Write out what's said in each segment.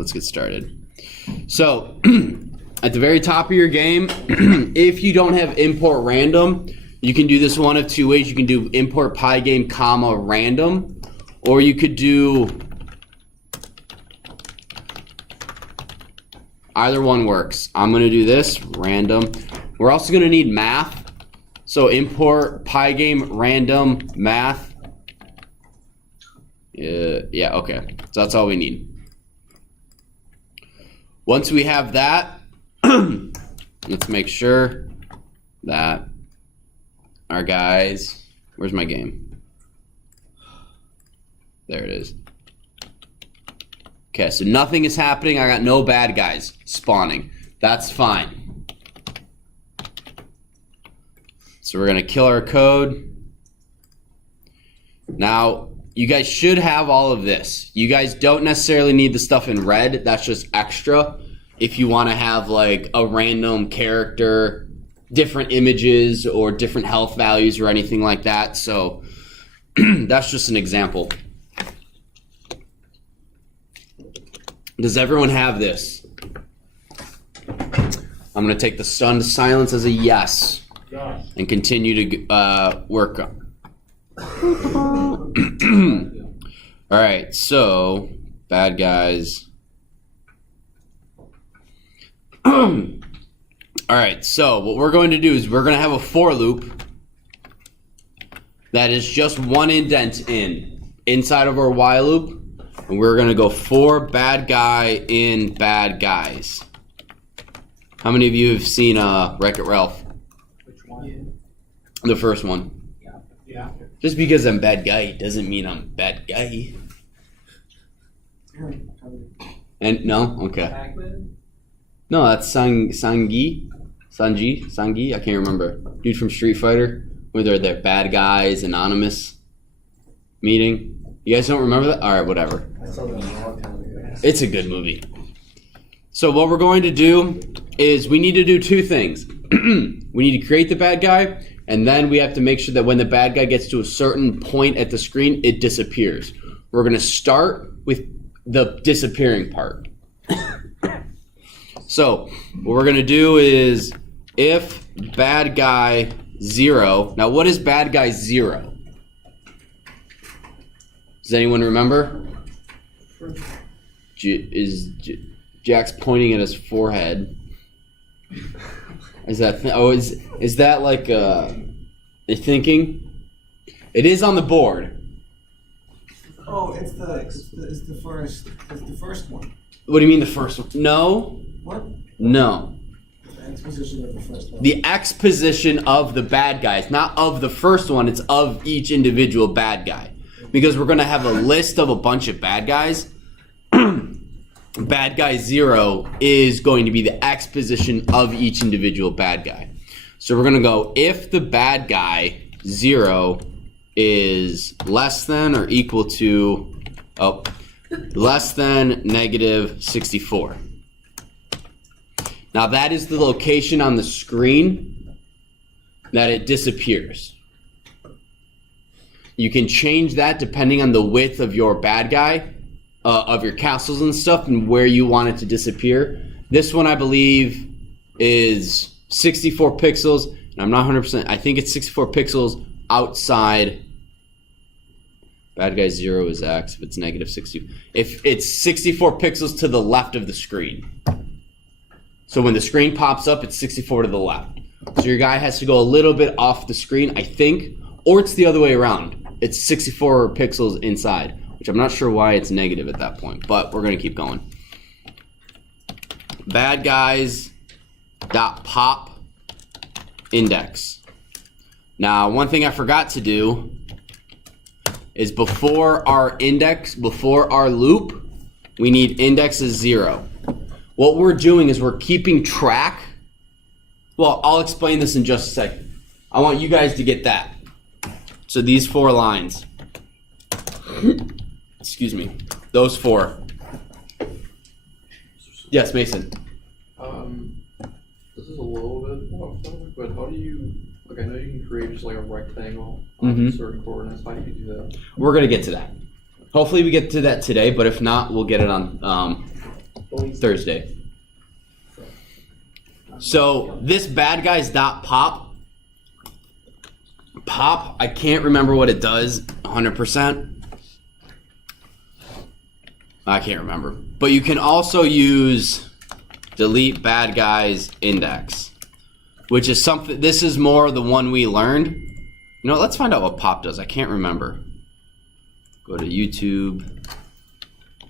let's get started. So, at the very top of your game, if you don't have import random, you can do this one of two ways. You can do import pygame, comma, random, or you could do either one works. I'm going to do this, random. We're also going to need math. So import pygame, random, math. Yeah, okay. So that's all we need. Once we have that, let's make sure that our guys, where's my game? There it is. Okay, so nothing is happening. I got no bad guys spawning. That's fine. So we're gonna kill our code. Now, you guys should have all of this. You guys don't necessarily need the stuff in red. That's just extra. If you want to have like a random character, different images, or different health values or anything like that. So that's just an example. Does everyone have this? I'm going to take the stunned silence as a yes. And continue to work on. All right, so bad guys. All right, so what we're going to do is we're going to have a for loop that is just one indent inside of our while loop, and we're going to go for bad guy in bad guys. How many of you have seen Wreck-It Ralph? Which one? The first one. Yeah. Just because I'm bad guy doesn't mean I'm bad guy. And no, okay. No, that's Sangi. I can't remember. Dude from Street Fighter, where they're their bad guys anonymous meeting. You guys don't remember that? All right, whatever. It's a good movie. So what we're going to do is we need to do two things. We need to create the bad guy, and then we have to make sure that when the bad guy gets to a certain point at the screen, it disappears. We're going to start with the disappearing part. So what we're going to do is if bad guy 0. Now what is bad guy 0? Does anyone remember? Jack's pointing at his forehead. Is that is that like a thinking? It is on the board. Oh, it's the first one. What do you mean the first one? No. What? No. The exposition of the first one. The exposition of the bad guys, not of the first one. It's of each individual bad guy, because we're gonna have a list of a bunch of bad guys. Bad guy 0 is going to be the exposition of each individual bad guy. So we're going to go if the bad guy 0 is less than or equal to, less than negative 64. Now that is the location on the screen that it disappears. You can change that depending on the width of your bad guy. Of your castles and stuff, and where you want it to disappear. This one I believe is 64 pixels, and I'm not 100%. I think it's 64 pixels outside. Bad guy 0 is X. If it's negative 60, if it's 64 pixels to the left of the screen. So when the screen pops up, it's 64 to the left. So your guy has to go a little bit off the screen, I think, or it's the other way around. It's 64 pixels inside. Which I'm not sure why it's negative at that point, but we're going to keep going. Bad guys dot pop index. Now, one thing I forgot to do is before our loop, we need index is 0. What we're doing is we're keeping track. Well, I'll explain this in just a second. I want you guys to get that. So these 4 lines. Excuse me. Those 4. Yes, Mason. This is a little bit off topic, but how do you, like, I know you can create just like a rectangle Mm-hmm. on certain coordinates. How do you do that? We're going to get to that. Hopefully we get to that today, but if not, we'll get it on Thursday. So this bad guys dot pop. Pop, I can't remember what it does 100%. I can't remember. But you can also use delete bad guys index, which is something, this is more the one we learned. You know, let's find out what pop does. I can't remember. Go to YouTube,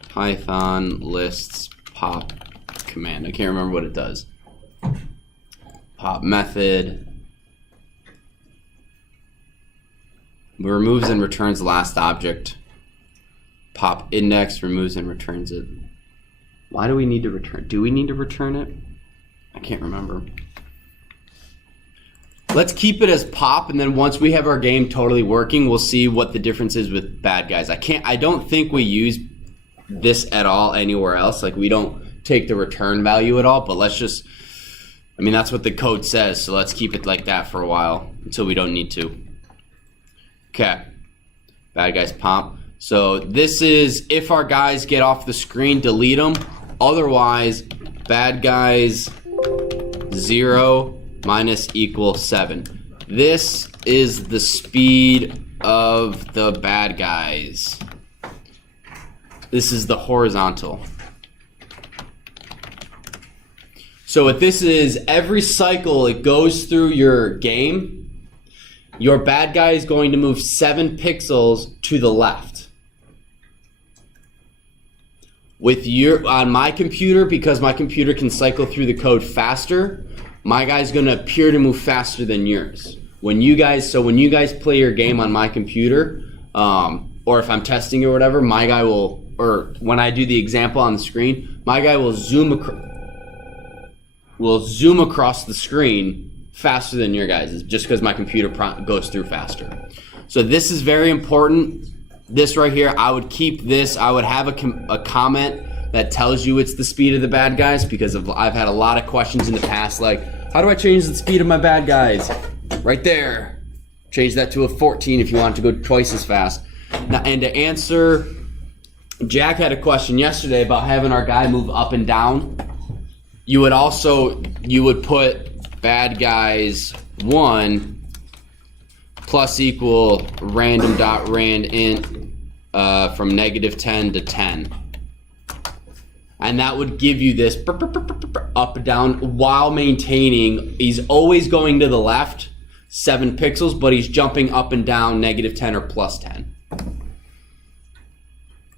Python lists pop command. I can't remember what it does. Pop method. Removes and returns last object. Pop index removes and returns it. Why do we need to return? Do we need to return it? I can't remember. Let's keep it as pop, and then once we have our game totally working, we'll see what the difference is with bad guys. I don't think we use this at all anywhere else. Like, we don't take the return value at all, but let's just, I mean, that's what the code says, so let's keep it like that for a while until we don't need to. Okay, bad guys pop. So this is if our guys get off the screen, delete them. Otherwise, bad guys 0 minus equal 7. This is the speed of the bad guys. This is the horizontal. So what this is, every cycle it goes through your game, your bad guy is going to move 7 pixels to the left. With on my computer, because my computer can cycle through the code faster, my guy's going to appear to move faster than yours. When you guys play your game on my computer, or if I'm testing or whatever, my guy will, or when I do the example on the screen, my guy will zoom across the screen faster than your guys', just because my computer goes through faster. So this is very important. This right here, I would keep this. I would have a comment that tells you it's the speed of the bad guys, because I've had a lot of questions in the past like, how do I change the speed of my bad guys? Right there. Change that to a 14 if you want to go twice as fast. Now, and to answer, Jack had a question yesterday about having our guy move up and down. You would put bad guys 1 plus equal random.rand int from -10 to 10. And that would give you this up and down while maintaining, he's always going to the left 7 pixels, but he's jumping up and down -10 or +10.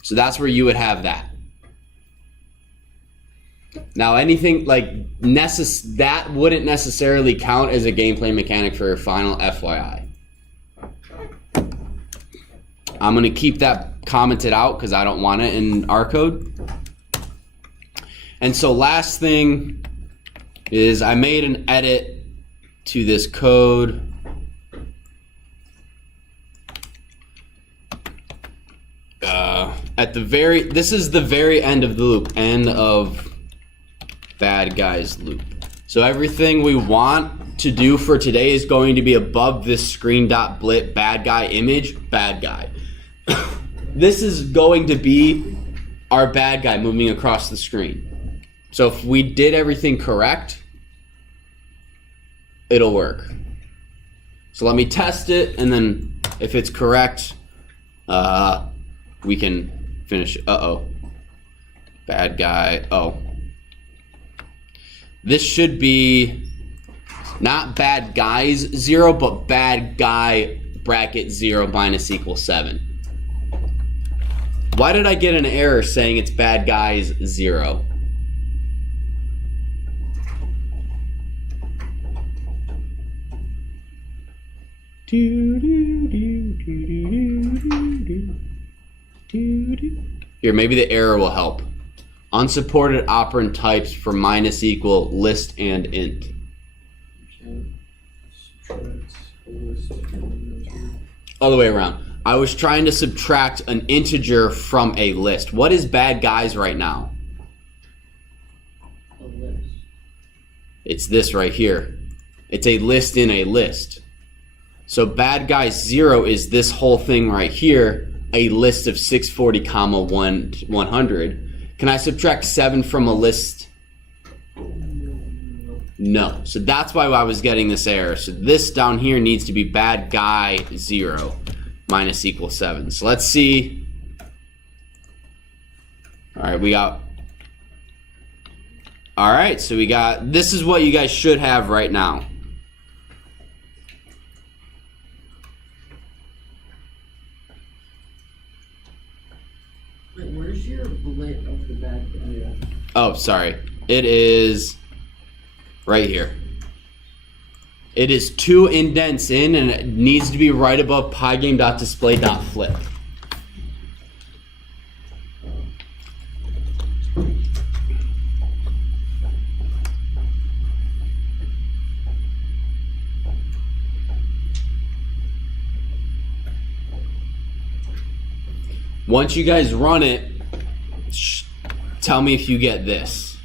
So that's where you would have that. Now anything like that wouldn't necessarily count as a gameplay mechanic for your final, FYI. I'm going to keep that commented out because I don't want it in our code. And so last thing is I made an edit to this code. This is the very end of the loop, end of bad guys loop. So everything we want to do for today is going to be above this screen.blit bad guy image, bad guy. This is going to be our bad guy moving across the screen. So if we did everything correct, it'll work. So let me test it, and then if it's correct, we can finish. Bad guy. This should be not bad guys 0, but bad guy bracket 0 minus equal 7. Why did I get an error saying it's bad guys 0? Here, maybe the error will help. Unsupported operand types for minus equal list and int. All the way around. I was trying to subtract an integer from a list. What is bad guys right now? It's this right here. It's a list in a list. So bad guys 0 is this whole thing right here, a list of 640, 100. Can I subtract 7 from a list? No. So that's why I was getting this error. So this down here needs to be bad guy 0 minus equals 7. So let's see. All right, we got. All right, so we got. This is what you guys should have right now. Wait, where's your blit of the bad guy? Oh, sorry. It is right here. It is 2 indents in, and it needs to be right above pygame.display.flip. Once you guys run it, tell me if you get this.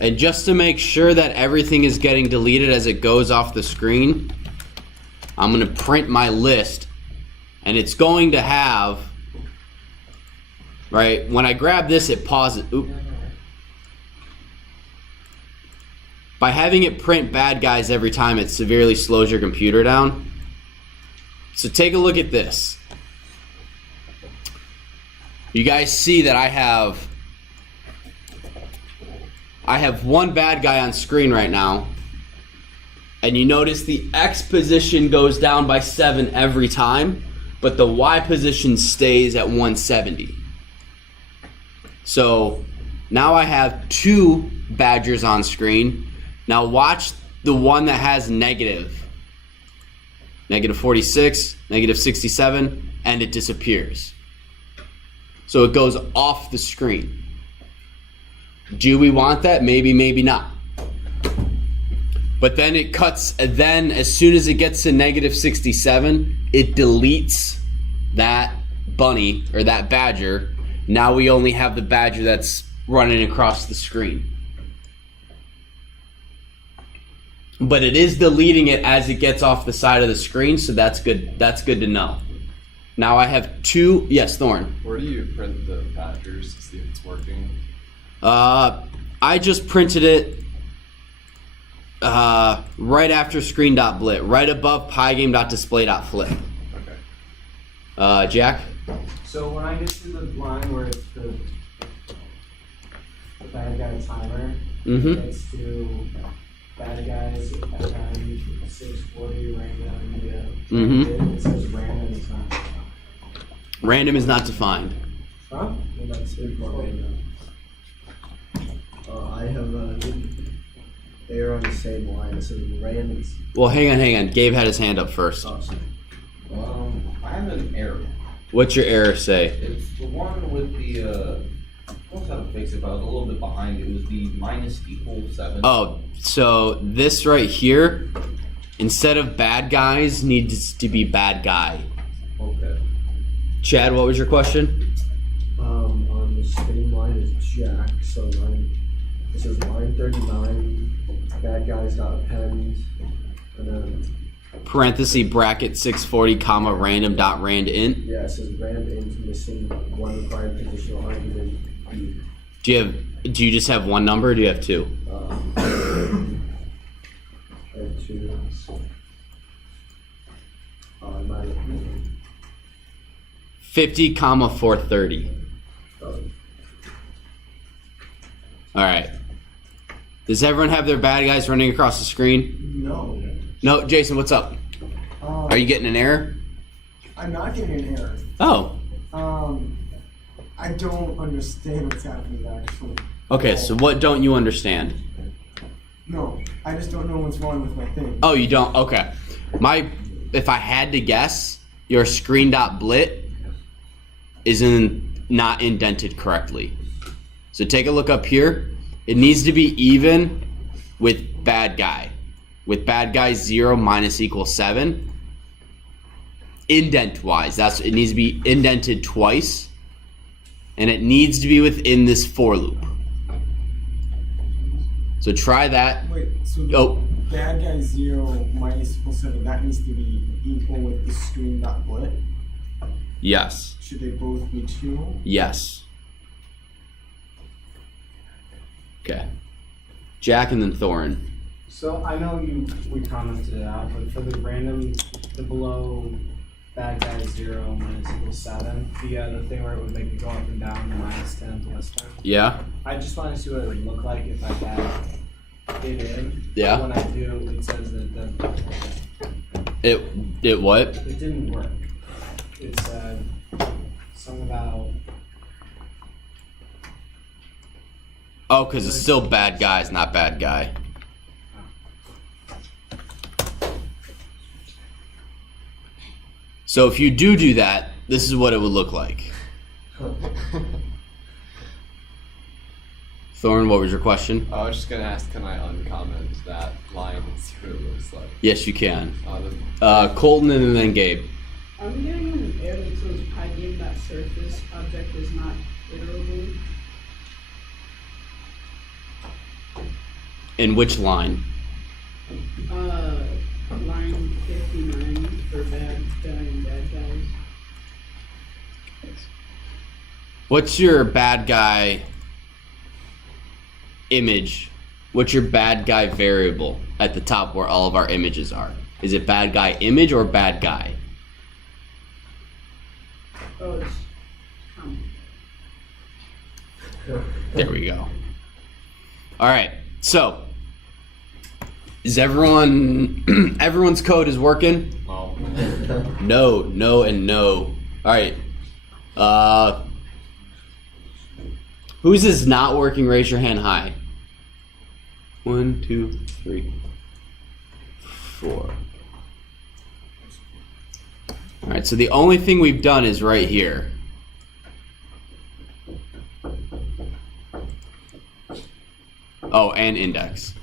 And just to make sure that everything is getting deleted as it goes off the screen, I'm going to print my list, and it's going to have, right, when I grab this, it pauses. Oop. By having it print bad guys every time, it severely slows your computer down. So take a look at this. You guys see that I have one bad guy on screen right now. And you notice the X position goes down by 7 every time, but the Y position stays at 170. So now I have 2 badgers on screen. Now watch the one that has negative. Negative 46, negative 67, and it disappears. So it goes off the screen. Do we want that? Maybe, maybe not. But then it cuts, then as soon as it gets to negative 67, it deletes that bunny or that badger. Now we only have the badger that's running across the screen. But it is deleting it as it gets off the side of the screen, so that's good. That's good to know. Now I have 2. Yes, Thorn. Where do you print the badgers to see if it's working? I just printed it right after screen.blit, right above pygame.display.flip. Okay. Jack? So when I get to the line where it's the bad guy timer, it's to bad guys, bad guy 640 random, it says random is not defined. Random is not defined. Huh? Well, that's it for random. I have they're on the same line. It says random. Well, hang on. Gabe had his hand up first. Oh, sorry. I have an error. What's your error say? It's the one with the, I don't know how to fix it, but I was a little bit behind. It was the minus equal 7. Oh, so this right here, instead of bad guys, needs to be bad guy. Okay. Chad, what was your question? On the same line as Jack, so it says line 39, bad guys dot append, and then Parenthesis bracket 640 comma random dot rand int. yeah, it says rand int missing one required conditional argument. Do you just have one number or do you have 2? I have 2. I might 50 comma 430. um, Alright. Does everyone have their bad guys running across the screen? No. No, Jason, what's up? Are you getting an error? I'm not getting an error. Oh. I don't understand what's happening actually. Okay, so what don't you understand? No, I just don't know what's wrong with my thing. Oh, you don't? Okay. If I had to guess, your screen.blit not indented correctly. So take a look up here. It needs to be even with bad guy. With bad guy 0 minus equals 7. Indent wise, it needs to be indented twice. And it needs to be within this for loop. So try that. Wait, so bad guy 0 minus equal 7, that needs to be equal with the screen.blit? Yes. Should they both be 2? Yes. Okay. Jack and then Thorin. So I know we commented it out, but for the random, the below bad guy 0 minus equals 7, the thing where it would make it go up and down, the -10 +10. Yeah? I just want to see what it would look like if I had it in. Yeah. When I do, it says that It what? it didn't work. It said something about. Oh, because it's still bad guys, not bad guy. So if you do that, this is what it would look like. Thorn, what was your question? I was just gonna ask, can I uncomment that line and see what it looks like? Yes, you can. Then- Colton and then Gabe. I'm getting an error that says pygame that surface object is not iterable. In which line? Line 59 for bad guy and bad guys. What's your bad guy image? What's your bad guy variable at the top where all of our images are? Is it bad guy image or bad guy? Oh, it's common. There we go. All right. So, is everyone's code is working? Oh. No, no, and no. All right. Whose is not working? Raise your hand high. 1, 2, 3, 4. All right. So the only thing we've done is right here. Oh, and index.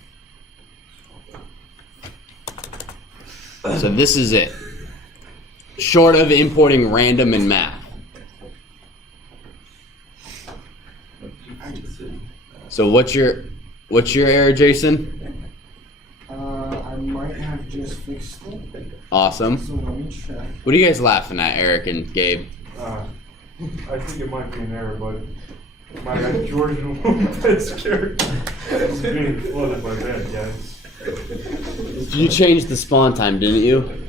So this is it. Short of importing random and math. So what's your error, Jason? I might have just fixed it. Awesome. So let me check. What are you guys laughing at, Eric and Gabe? I think it might be an error, but my George Lopez character is being flooded by bad guys. You changed the spawn time, didn't you?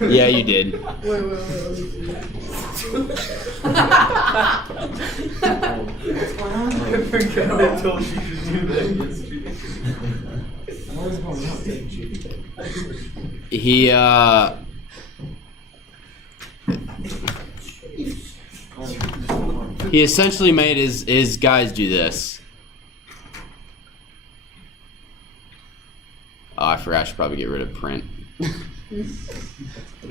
Yeah, you did. Wait, let me see that. I forgot I told you to do that yesterday. What is going on? He essentially made his guys do this. Oh, I forgot I should probably get rid of print.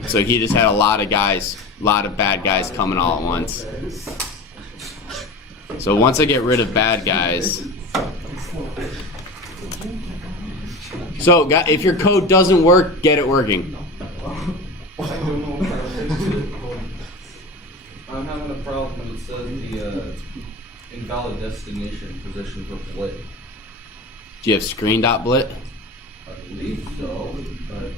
So he just had a lot of bad guys coming all at once. So once I get rid of bad guys. So if your code doesn't work, get it working. I'm having a problem when it says the invalid destination position for blit. Do you have screen.blit? I believe so, but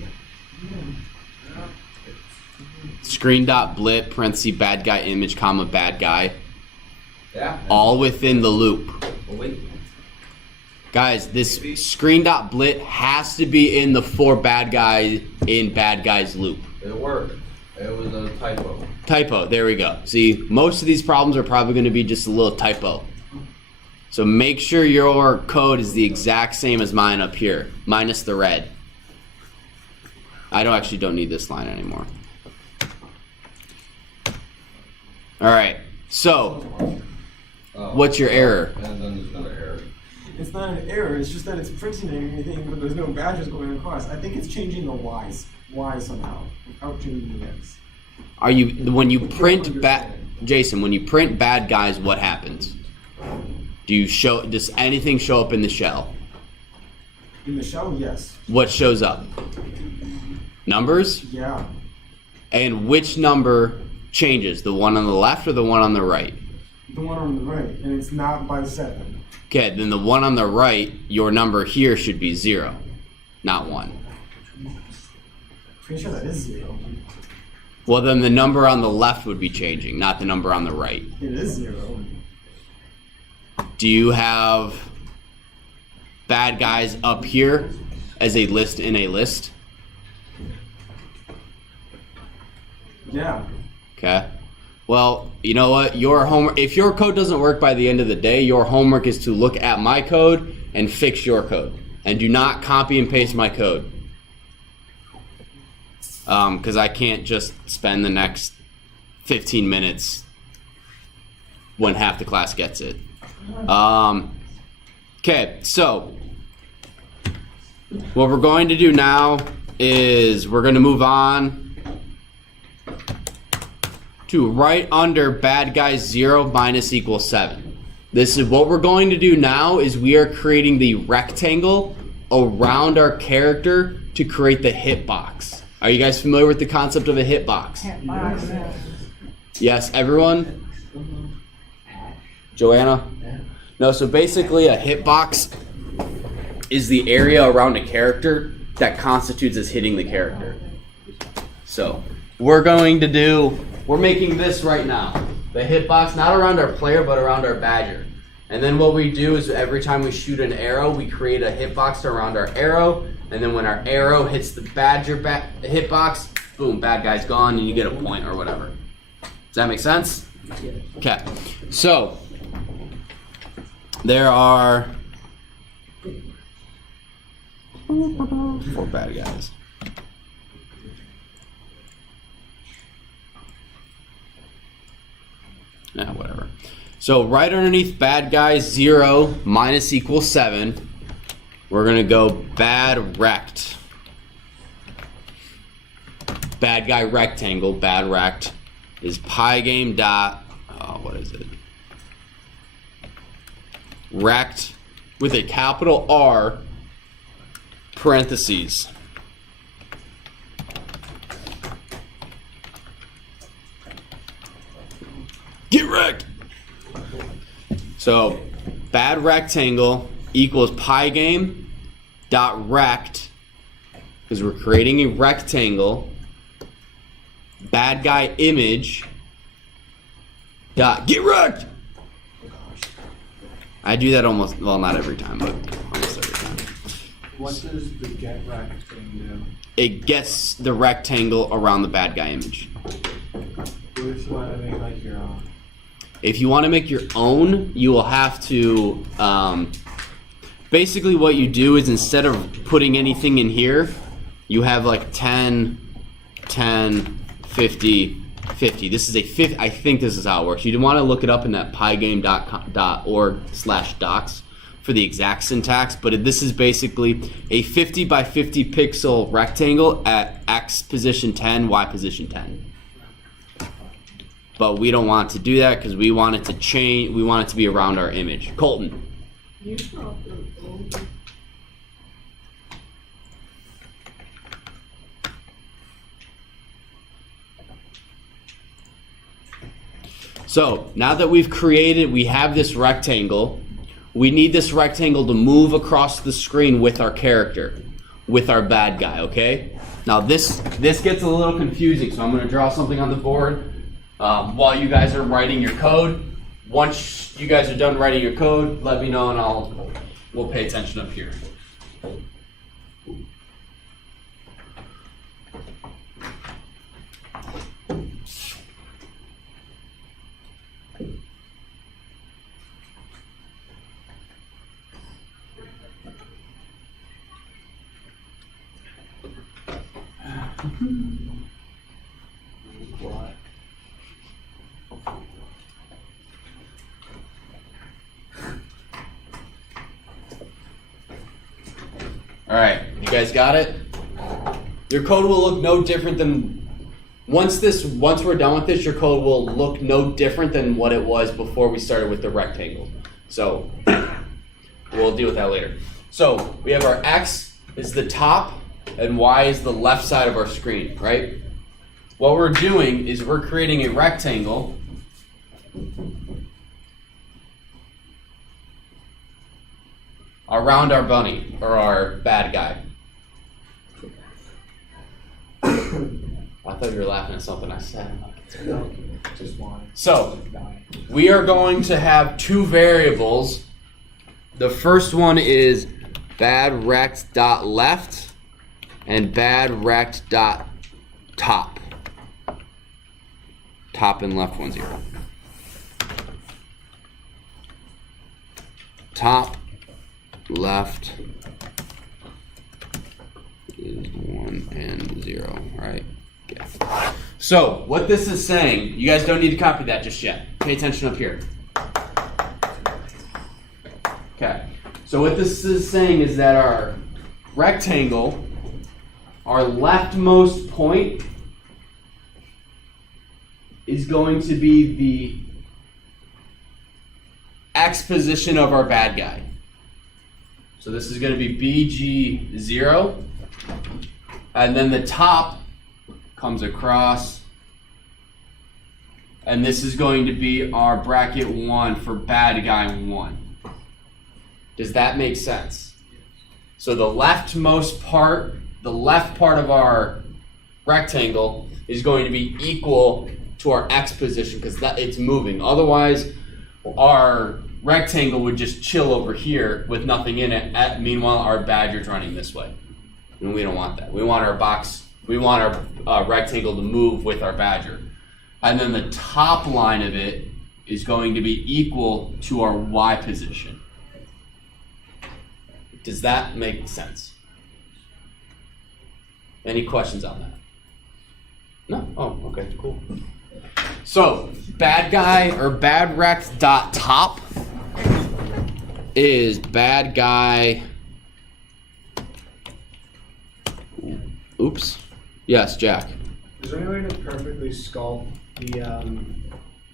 Screen.blit, parenthesis, bad guy image, comma, bad guy. yeah. All within the loop. Oh, wait. Guys, this screen.blit has to be in the for bad guy in bad guys loop. It worked. It was a typo. Typo, there we go. See, most of these problems are probably going to be just a little typo. So make sure your code is the exact same as mine up here, minus the red. I don't need this line anymore. All right, so what's your error? And then there's another error. It's not an error, it's just that it's printing anything, but there's no badges going across. I think it's changing the Y's somehow, without changing the X. When you print Jason, when you print bad guys, what happens? Does anything show up in the shell? In the shell, yes. What shows up? Numbers? Yeah. And which number changes? The one on the left or the one on the right? The one on the right, and it's not by 7. Okay, then the one on the right, your number here should be 0, not 1. Pretty sure that is 0. Well, then the number on the left would be changing, not the number on the right. It is 0. Do you have bad guys up here as a list in a list? Yeah. Okay. Well, you know what? Your homework, if your code doesn't work by the end of the day, your homework is to look at my code and fix your code. And do not copy and paste my code. Because I can't just spend the next 15 minutes when half the class gets it. Okay, so what we're going to do now is we're going to move on to right under bad guys 0 minus equals 7. This is what we're going to do now is we are creating the rectangle around our character to create the hitbox. Are you guys familiar with the concept of a hitbox? Yes, everyone? Joanna? No, so basically a hitbox is the area around a character that constitutes as hitting the character. So we're making this right now. The hitbox, not around our player, but around our badger. And then what we do is every time we shoot an arrow, we create a hitbox around our arrow. And then when our arrow hits the badger hitbox, boom, bad guy's gone, and you get a point or whatever. Does that make sense? Okay. So there are 4 bad guys. Nah, whatever. So right underneath bad guys 0 minus equals 7, we're gonna go bad rect. Bad guy rectangle, bad rect is pygame dot, what is it? Rect with a capital R parentheses. Get wrecked. So bad rectangle equals pygame dot rect, because we're creating a rectangle, bad guy image dot get wrecked. I do that almost, well, not every time, but almost every time. What does the get rect thing do? It gets the rectangle around the bad guy image. What if you want to make like your own? If you want to make your own, you will have to, basically what you do is instead of putting anything in here, you have like 10, 10, 50, 50. This is a 50, I think this is how it works. You want to look it up in that pygame.org/docs for the exact syntax, but this is basically a 50 by 50 pixel rectangle at X position 10, Y position 10. But we don't want to do that because we want it to change, we want it to be around our image. Colton. You saw the old. So now that we've created, we have this rectangle. We need this rectangle to move across the screen with our character, with our bad guy, okay? Now this gets a little confusing, so I'm going to draw something on the board while you guys are writing your code. Once you guys are done writing your code, let me know and we'll pay attention up here. All right, you guys got it? Your code will look no different than, once we're done with this, your code will look no different than what it was before we started with the rectangle. So we'll deal with that later. So we have our X is the top and Y is the left side of our screen, right? What we're doing is we're creating a rectangle around our bunny or our bad guy. I thought you were laughing at something I said. No, just one. So, we are going to have two variables. The first one is badrect.left and badrect.top. Top and left 1, 0. Top, left is 1 and 0, right? Yeah. So, what this is saying, you guys don't need to copy that just yet. Pay attention up here. Okay. So what this is saying is that our rectangle, our leftmost point, is going to be the X position of our bad guy. So this is going to be BG0. And then the top comes across. And this is going to be our bracket 1 for bad guy 1. Does that make sense? So the leftmost part, the left part of our rectangle is going to be equal to our X position because it's moving. Otherwise, our rectangle would just chill over here with nothing in it. Meanwhile, our badger's running this way. And we don't want that. We want our rectangle to move with our badger. And then the top line of it is going to be equal to our Y position. Does that make sense? Any questions on that? No? Oh, okay, cool. So, bad guy or badrect.top is bad guy. Oops. Yes, Jack. Is there any way to perfectly sculpt the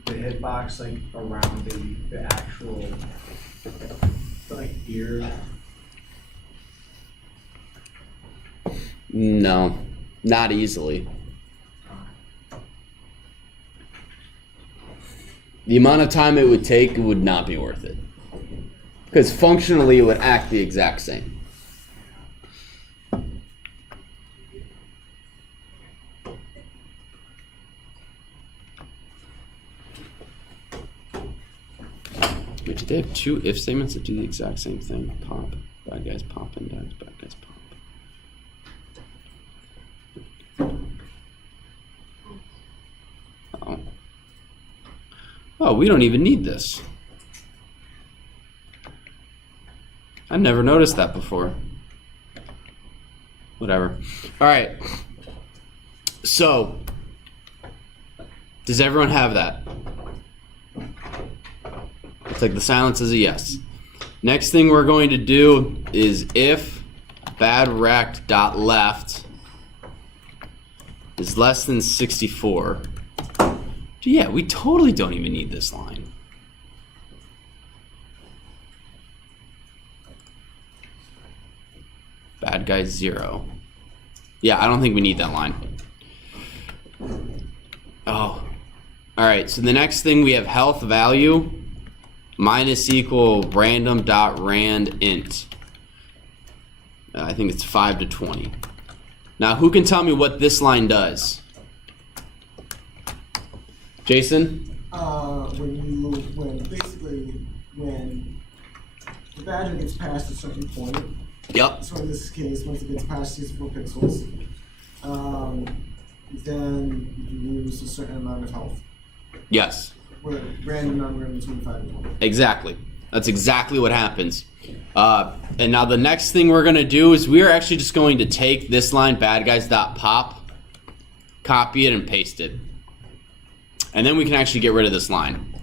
hitbox like around the actual like ear? No, not easily. The amount of time it would take would not be worth it. Because functionally it would act the exact same. Which they have two if statements that do the exact same thing. Pop, bad guys pop, index, bad guys pop. Oh, we don't even need this. I never noticed that before. Whatever. All right. So, does everyone have that? It's like the silence is a yes. Next thing we're going to do is if badrect.left is less than 64. Yeah, we totally don't even need this line. Bad guy 0. Yeah, I don't think we need that line. Oh. Alright, so the next thing we have health value minus equal random dot rand int. I think it's 5 to 20. Now, who can tell me what this line does? Jason? When the badger gets past a certain point, Yep. so in this case, once it gets past 64 pixels, then you lose a certain amount of health. Yes. With a random number in between 5 and 20. Exactly. That's exactly what happens. And now the next thing we're going to do is we're actually just going to take this line, badguys.pop, copy it, and paste it. And then we can actually get rid of this line.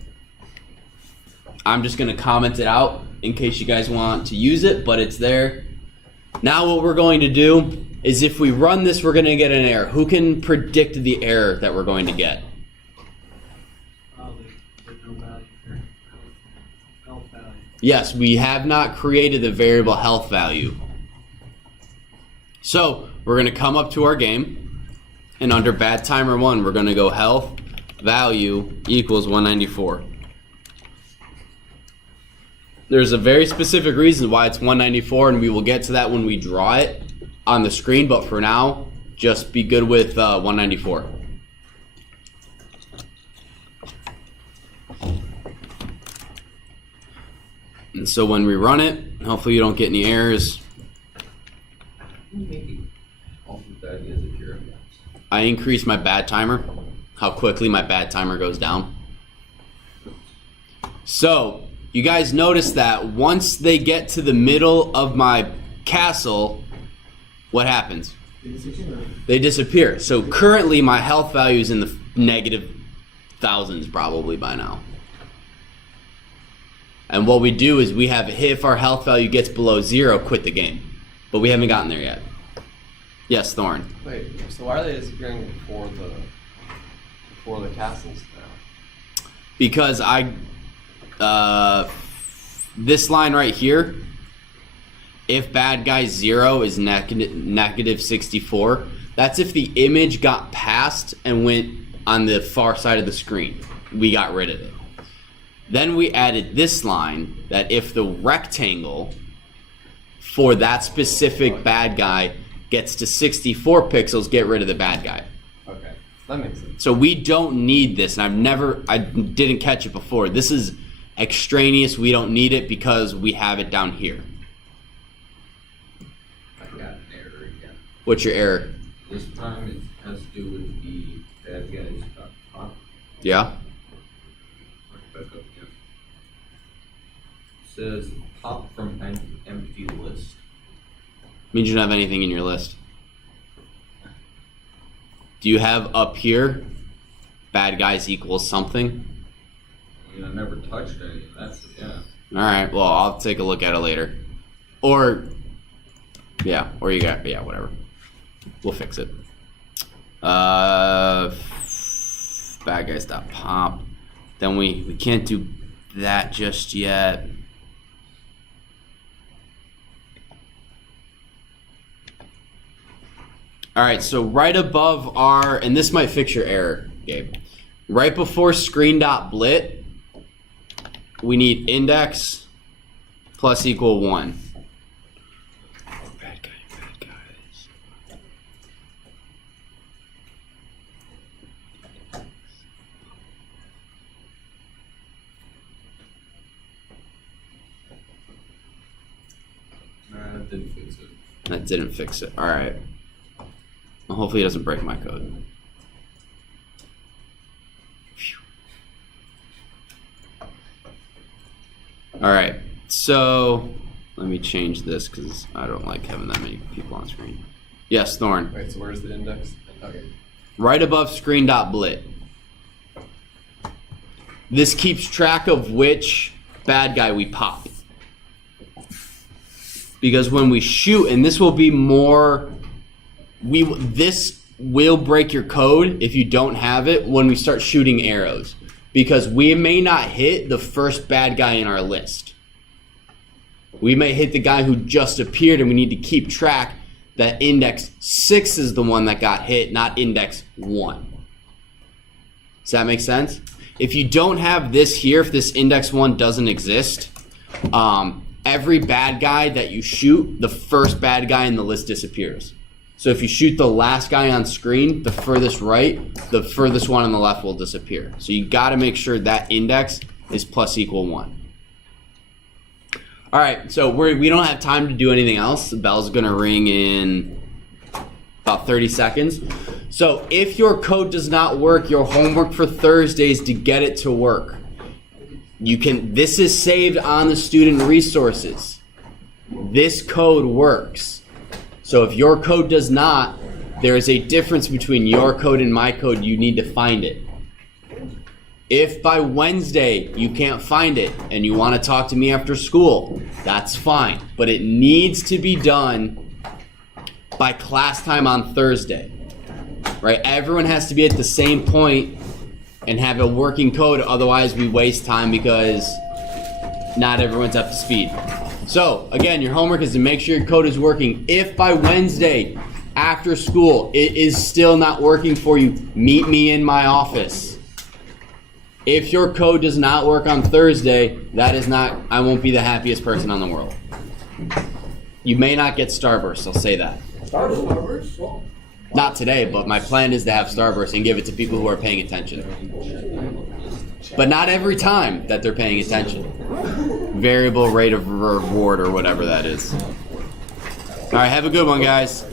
I'm just going to comment it out in case you guys want to use it, but it's there. Now what we're going to do is if we run this, we're going to get an error. Who can predict the error that we're going to get? Yes, we have not created the variable health value. So we're going to come up to our game, and under bad timer 1, we're going to go health value equals 194. There's a very specific reason why it's 194, and we will get to that when we draw it on the screen, but for now, Just be good with 194. And so when we run it, hopefully you don't get any errors. Maybe all the bad guys appear at once. I increase my bad timer, how quickly my bad timer goes down. So you guys notice that once they get to the middle of my castle, what happens? They disappear. So currently my health value is in the negative thousands probably by now. And what we do is we have, if our health value gets below 0, quit the game. But we haven't gotten there yet. Yes, Thorn. Wait, so why are they disappearing before the castles now? Because this line right here, if bad guy 0 is negative 64, that's if the image got passed and went on the far side of the screen. We got rid of it. Then we added this line that if the rectangle for that specific bad guy gets to 64 pixels, get rid of the bad guy. Okay, that makes sense. So we don't need this, and I didn't catch it before. This is extraneous. We don't need it because we have it down here. I got an error again. What's your error? This time it has to do with the bad guys top. Yeah? Back up again. It says pop from empty list. Means you don't have anything in your list. Do you have up here bad guys equals something? I mean, I never touched any. That's yeah. Alright, well, I'll take a look at it later. Or, yeah, or you got, yeah, whatever. We'll fix it. Bad guys dot pop. Then we can't do that just yet. Alright, so right above our, and this might fix your error, Gabe. Right before screen.blit, we need index plus equal 1. Bad guys. That didn't fix it. That didn't fix it. Alright. Well, hopefully it doesn't break my code. Alright, so let me change this because I don't like having that many people on screen. Yes, Thorn. Wait, so where's the index? Okay. Right above screen.blit. This keeps track of which bad guy we pop. Because when we shoot, and this will be more, this will break your code if you don't have it when we start shooting arrows. Because we may not hit the first bad guy in our list. We may hit the guy who just appeared, and we need to keep track that index 6 is the one that got hit, not index 1. Does that make sense? If you don't have this here, if this index 1 doesn't exist, every bad guy that you shoot, the first bad guy in the list disappears. So if you shoot the last guy on screen, the furthest right, the furthest one on the left will disappear. So you got to make sure that index is plus equal 1. All right, so we don't have time to do anything else. The bell's going to ring in about 30 seconds. So if your code does not work, your homework for Thursday is to get it to work. This is saved on the student resources. This code works. So if your code does not, there is a difference between your code and my code. You need to find it. If by Wednesday you can't find it and you want to talk to me after school, that's fine. But it needs to be done by class time on Thursday. Right? Everyone has to be at the same point and have a working code. Otherwise, we waste time because not everyone's up to speed. So, again, your homework is to make sure your code is working. If by Wednesday after school it is still not working for you, meet me in my office. If your code does not work on Thursday, I won't be the happiest person on the world. You may not get Starburst, I'll say that. Starburst? Not today, but my plan is to have Starburst and give it to people who are paying attention. But not every time that they're paying attention. Variable rate of reward or whatever that is. All right, have a good one, guys.